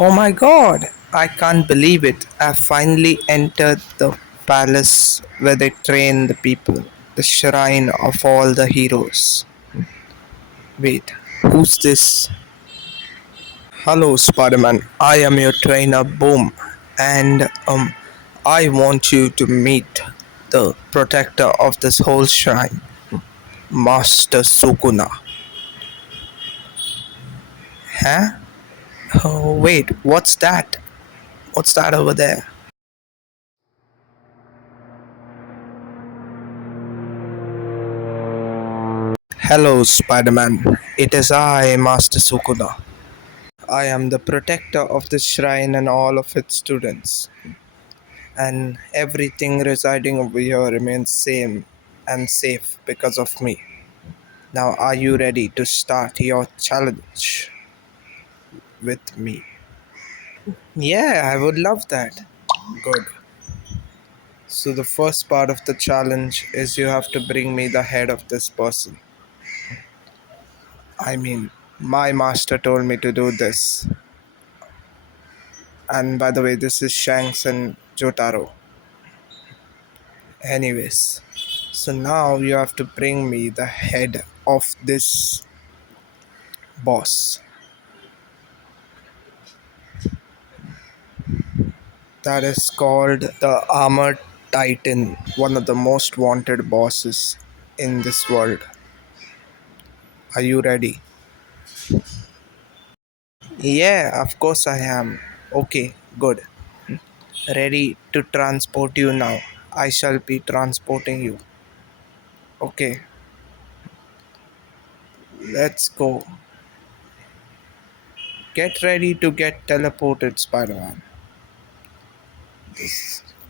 Oh my god, I can't believe it. I finally entered the palace where they train the people, the shrine of all the heroes. Wait, who's this? Hello, Spider-Man. I am your trainer, Boom. And, I want you to meet the protector of this whole shrine, Master Sukuna. Huh? Oh, wait, what's that? What's that over there? Hello, Spider-Man. It is I, Master Sukuna. I am the protector of the shrine and all of its students. And everything residing over here remains same and safe because of me. Now, are you ready to start your challenge with me? Yeah, I would love that. Good. So, the first part of the challenge is you have to bring me the head of this person. I mean, my master told me to do this. And by the way, this is Shanks and Jotaro. Anyways, so now you have to bring me the head of this boss. That is called the Armored Titan, one of the most wanted bosses in this world. Are you ready? Yeah, of course I am. Okay, good. Ready to transport you now. I shall be transporting you. Okay, let's go. Get ready to get teleported, Spider Man.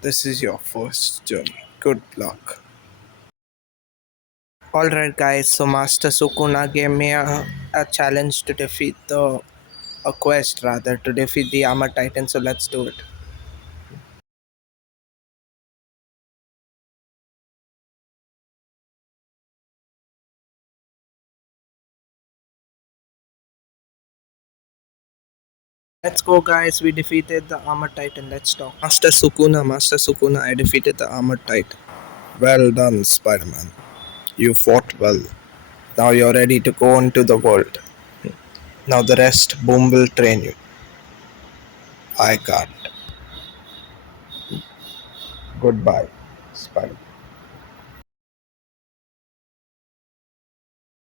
This is your first journey. Good luck. Alright, guys, so Master Sukuna gave me a challenge to defeat a quest rather, to defeat the Armor Titan, so let's do it. Let's go, guys. We defeated the Armor Titan. Let's talk. Master Sukuna, I defeated the Armor Titan. Well done, Spider Man. You fought well. Now you're ready to go into the world. Now the rest, Boom will train you. I can't. Goodbye, Spider Man.